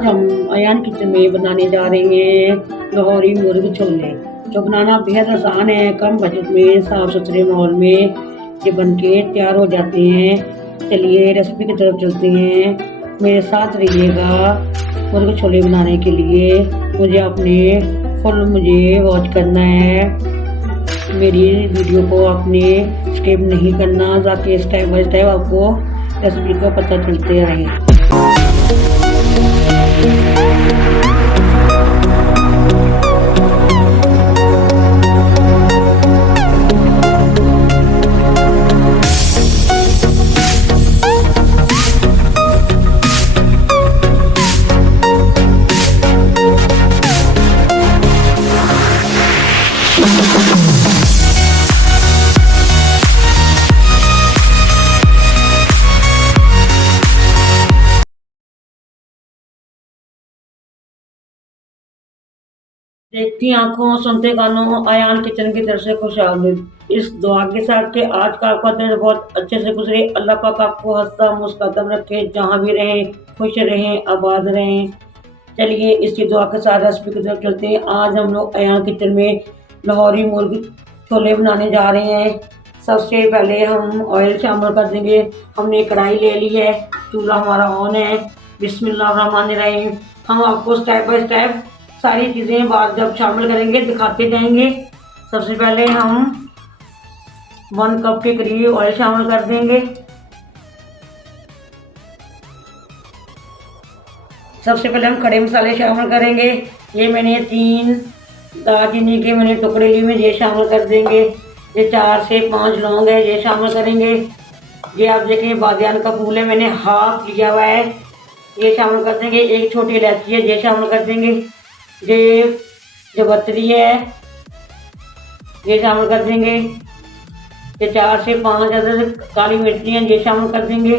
आज हम अयान किचन में बनाने जा रहे हैं लाहौरी मुर्ग छोले, जो बनाना बेहद आसान है। कम बजट में साफ सुथरे माहौल में ये बनके तैयार हो जाते हैं। चलिए रेसिपी की तरफ चलते हैं, मेरे साथ रहिएगा। मुर्ग छोले बनाने के लिए मुझे वॉच करना है। मेरी वीडियो को आपने स्किप नहीं करना, ताकि स्टेप बाय स्टेप आपको रेसिपी का पता चलते रहे। देखती आंखों सुनते कानों, अयान किचन की तरफ से खुश आमदीद। इस दुआ के साथ कि आज का आपका दिन बहुत अच्छे से गुजरे। अल्लाह पाक आपको हंसता मुस्कुराता रखे, जहाँ भी रहें खुश रहें, आबाद रहें। चलिए इसकी दुआ के साथ रेसिपी की तरफ चलते हैं। आज हम लोग अयान किचन में लाहौरी मुर्गी छोले बनाने जा रहे हैं। सबसे पहले हम ऑयल शामिल कर देंगे। हमने कढ़ाई ले ली है, चूल्हा हमारा ऑन है। बिस्मिल्लाहिर्रहमानिर्रहीम। हम आपको स्टेप बाय स्टेप सारी चीज़ें बाद जब शामिल करेंगे दिखाते जाएंगे। सबसे पहले हम 1 कप के करीब ऑयल शामिल कर देंगे। सबसे पहले हम खड़े मसाले शामिल करेंगे। ये मैंने 3 दालचीनी के टुकड़े लिए में ये शामिल कर देंगे। ये 4 से 5 लौंग है, ये शामिल करेंगे। ये आप देखें बादियान का फूल है, मैंने हाफ लिया हुआ है, ये शामिल कर देंगे। एक छोटी इलायची है, ये शामिल कर देंगे। ये जवतरी है, ये शामिल कर देंगे। ये 4 से 5 अदद काली मिर्ची हैं, ये शामिल कर देंगे।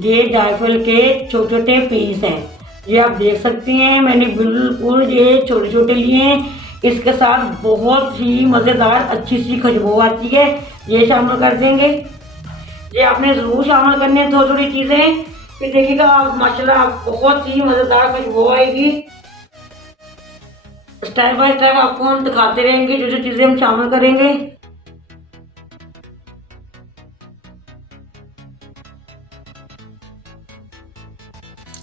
ये जायफल के छोटे छोटे पीस हैं, ये आप देख सकती हैं, मैंने बिल्कुल ये छोटे छोटे लिए हैं। इसके साथ बहुत ही मज़ेदार अच्छी सी खुशबू आती है, ये शामिल कर देंगे। ये आपने ज़रूर शामिल करनी है थोड़ी थोड़ी चीज़ें, फिर देखिएगा आप माशाल्लाह बहुत ही मज़ेदार खुशबू आएगी। स्टेप बाय स्टेप आपको हम दिखाते रहेंगे जो जो चीज़ें हम शामिल करेंगे।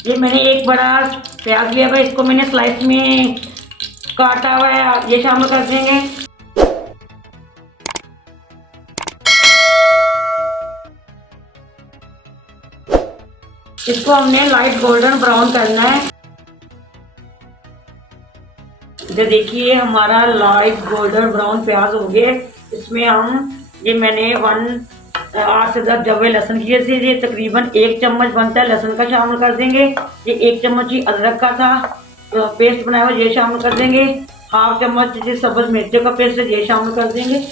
ये मैंने एक बड़ा प्याज लिया हुआ है, इसको मैंने स्लाइस में काटा हुआ है, ये शामिल कर देंगे। इसको हमने लाइट गोल्डन ब्राउन करना है। जो देखिए हमारा लाइट गोल्डन ब्राउन प्याज हो गया। इसमें हम ये मैंने 8 से 10 जवे लहसुन किए थे, ये तकरीबन 1 चम्मच बनता है लहसुन का, शामिल कर देंगे। ये 1 चम्मच ही अदरक का था पेस्ट बनाया हुआ, ये शामिल कर देंगे। हाफ चम्मच सब्ज मिर्चों का पेस्ट है, ये शामिल कर देंगे।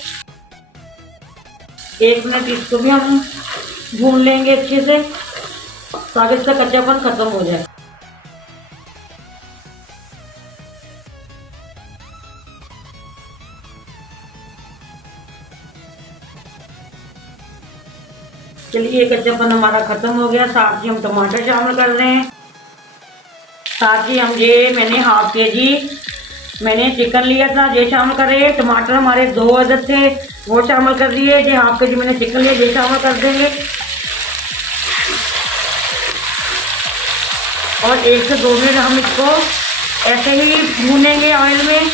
1 मिनट इसको भी हम भून लेंगे अच्छे से, ताकि इसका कच्चापन खत्म हो जाए। चलिए कच्चापन हमारा खत्म हो गया। साथ ही हम टमाटर शामिल कर रहे हैं। साथ ही हम ये मैंने हाफ केजी मैंने चिकन लिया था, ये शामिल कर रहे हैं। टमाटर हमारे 2 अदद थे, वो शामिल कर दिए। ये हाफ केजी मैंने चिकन लिया, ये शामिल कर देंगे। और 1 से 2 मिनट हम इसको ऐसे ही भूनेंगे ऑयल में।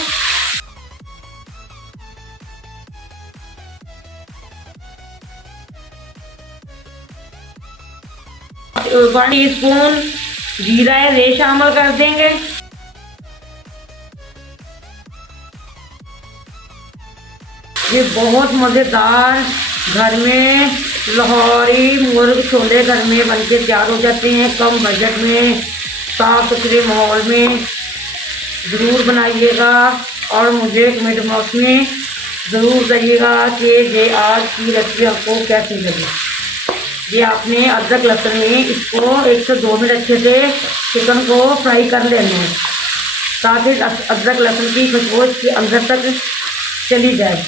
वन टीस्पून जीरा है, ये शामिल कर देंगे। ये बहुत मज़ेदार घर में लाहौरी मुर्ग छोले घर में बनके तैयार हो जाते हैं। कम बजट में साफ सुथरे माहौल में ज़रूर बनाइएगा और मुझे कमेंट बॉक्स में ज़रूर करिएगा कि ये आज की रेसिपी आपको कैसी लगी। ये आपने अदरक लहसुन में इसको 1 से 2 मिनट अच्छे से चिकन को फ्राई कर लेना है, ताकि अदरक लहसुन की खुशबू इसके अंदर तक चली जाए।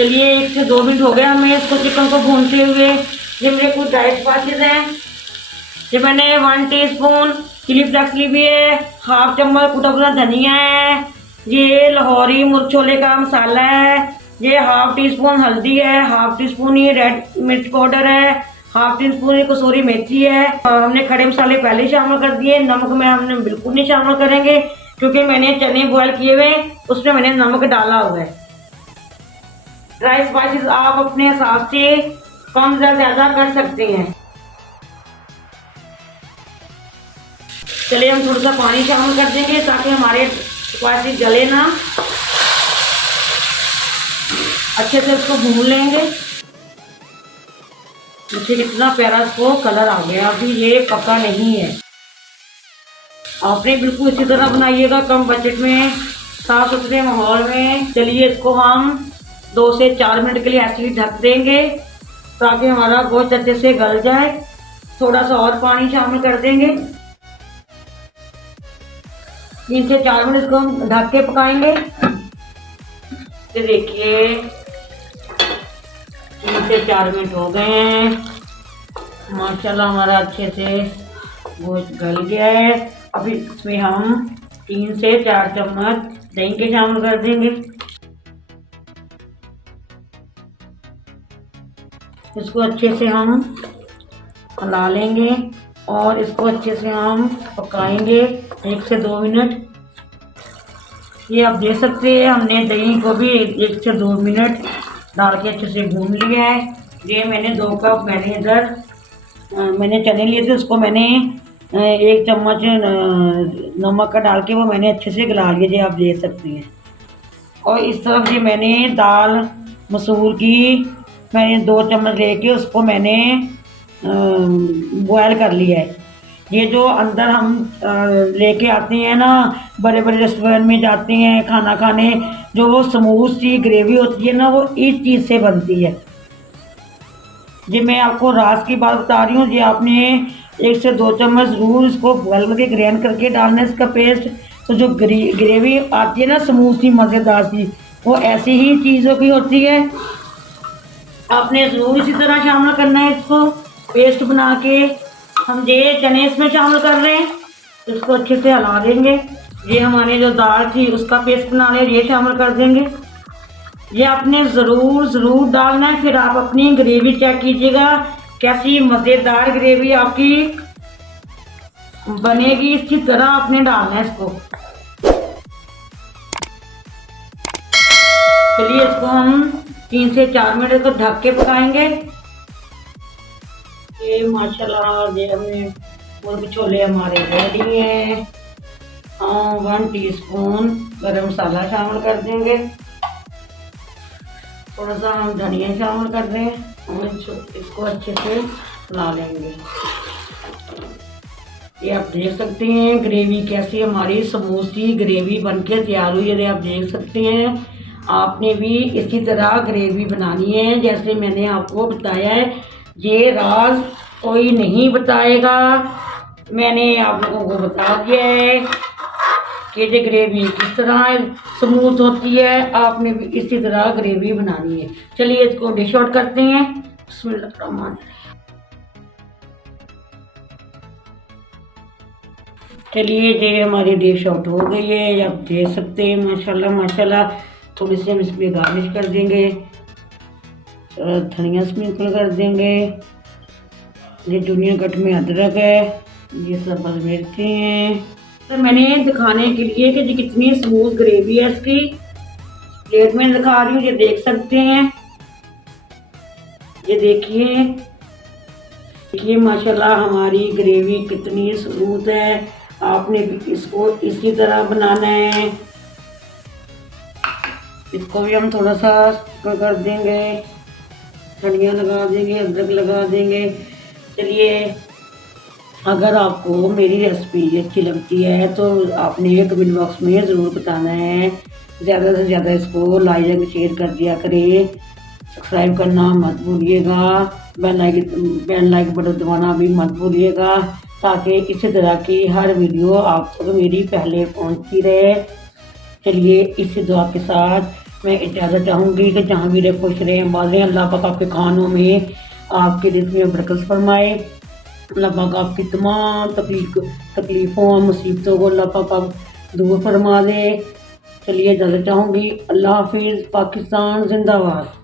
चलिए 1 से 2 मिनट हो गया हमें इसको चिकन को भूनते हुए। ये मेरे कुछ ड्राई स्पाइसेस हैं। ये मैंने 1 टीस्पून चिली फ्लेक्स ली हुई है, हाफ चम्मच कुटा कुटा धनिया है, ये लाहौरी मिर्च छोले का मसाला है, ये हाफ टी स्पून हल्दी है, हाफ टी स्पून ये रेड मिर्च पाउडर है, हाफ टी स्पून ये कसूरी मेथी है। हमने खड़े मसाले पहले शामिल कर दिए। नमक में हमने बिल्कुल नहीं शामिल करेंगे क्योंकि मैंने चने बॉयल किए हुए उसमें मैंने नमक डाला हुआ है। ड्राई स्पाइसेस आप अपने हिसाब से कम या ज़्यादा कर सकते हैं। चलिए हम थोड़ा सा पानी शामिल कर देंगे ताकि हमारे स्पाइसेस जले ना। अच्छे से इसको भून लेंगे। देखिए कितना प्यारा इसको कलर आ गया। अभी ये पका नहीं है। आपने बिल्कुल इसी तरह बनाइएगा, कम बजट में, साफ सुथरे माहौल में। चलिए इसको हम 2 से 4 मिनट के लिए ऐसे ही ढक देंगे ताकि हमारा गोश्त अच्छे से गल जाए। थोड़ा सा और पानी शामिल कर देंगे। 3 से 4 मिनट इसको हम ढक के पकाएंगे। तो देखिए 3 से 4 मिनट हो गए हैं। माशाल्लाह हमारा अच्छे से गोश्त गल गया है। अभी इसमें हम 3 से 4 चम्मच दही के शामिल कर देंगे। इसको अच्छे से हम हिला लेंगे और इसको अच्छे से हम पकाएंगे 1 से 2 मिनट। ये आप देख सकते हैं हमने दही को भी 1 से 2 मिनट डाल के अच्छे से भून लिया है। ये मैंने 2 कप मैंने चने लिए थे, उसको मैंने 1 चम्मच नमक का डाल के वो मैंने अच्छे से गला लिया, ये आप देख सकते हैं। और इस तरफ ये मैंने दाल मसूर की मैंने 2 चम्मच लेके उसको मैंने बॉयल कर लिया है। ये जो अंदर हम लेके आते हैं ना, बड़े बड़े रेस्टोरेंट में जाते हैं खाना खाने, जो वो स्मूथ सी ग्रेवी होती है ना, वो इस चीज़ से बनती है। जी मैं आपको रास की बात बता रही हूँ। जी आपने 1 से 2 चम्मच ज़रूर इसको बॉयल करके ग्राइंड करके डालना है इसका पेस्ट। तो जो ग्रेवी आती है ना स्मूथ सी मज़ेदार सी, वो ऐसी ही चीज़ों की होती है। आपने ज़रूर इसी तरह शामिल करना है इसको। पेस्ट बना के हम ये चने इसमें शामिल कर रहे हैं, इसको अच्छे से हिला देंगे। ये हमारी जो दाल थी उसका पेस्ट बना रहे हैं, ये शामिल कर देंगे। ये आपने ज़रूर डालना है। फिर आप अपनी ग्रेवी चेक कीजिएगा कैसी मज़ेदार ग्रेवी आपकी बनेगी। इसी तरह आपने डालना है इसको। चलिए इसको हम 3 से 4 मिनट को ढक के पकाएंगे। ये माशाल्लाह ये हमें मुर्ग छोले हमारे रेडी हैं। 1 टीस्पून गरम मसाला शामिल कर देंगे। थोड़ा सा हम धनिया शामिल कर दें और इसको अच्छे से हिला लेंगे। ये आप देख सकते हैं ग्रेवी कैसी हमारी स्मूथ सी ग्रेवी बनके तैयार हुई है। आप देख सकते हैं आपने भी इसी तरह ग्रेवी बनानी है जैसे मैंने आपको बताया है। ये राज कोई नहीं बताएगा, मैंने आप लोगों को बता दिया है कि ये ग्रेवी किस तरह स्मूथ होती है। आपने भी इसी तरह ग्रेवी बनानी है। चलिए इसको डिश आउट करते हैं। बिस्मिल्लाह। चलिए ये हमारी डिश आउट हो गई है। आप देख सकते हैं माशाल्लाह माशाल्लाह। थोड़ी सी हम इसमें गार्निश कर देंगे, धनिया स्प्रिंकल कर देंगे। ये दुनिया कट में अदरक है, ये सब मिर्ची हैं। तो मैंने दिखाने के लिए कि कितनी स्मूथ ग्रेवी है इसकी प्लेट में दिखा रही हूँ। ये देख सकते हैं, ये देखिए माशाल्लाह हमारी ग्रेवी कितनी स्मूथ है। आपने इसको इसी तरह बनाना है। इसको भी हम थोड़ा सा कर देंगे, धनिया लगा देंगे, अदरक लगा देंगे। चलिए अगर आपको मेरी रेसिपी अच्छी लगती है तो आपने कमेंट बॉक्स में ज़रूर बताना है। ज़्यादा से ज़्यादा इसको लाइक शेयर कर दिया करें। सब्सक्राइब करना मत भूलिएगा, बेल लाइक बटन दबाना भी मत भूलिएगा ताकि इसी तरह की हर वीडियो आप तक मेरी पहले पहुंचती रहे। चलिए इसी दुआ के साथ मैं इजाज़त चाहूँगी कि जहाँ भी रहे खुश रहें, आबाद रहें। अल्लाह पाक आपके खानों में, आपके रिज़्क़ में बरकत फरमाए। अल्लाह पाक आपकी तमाम तकलीफ़ों और मुसीबतों को अल्लाह पाक आप दूर फरमा दे। चलिए इजाज़त चाहूँगी। अल्लाह हाफ़िज़। पाकिस्तान ज़िंदाबाद।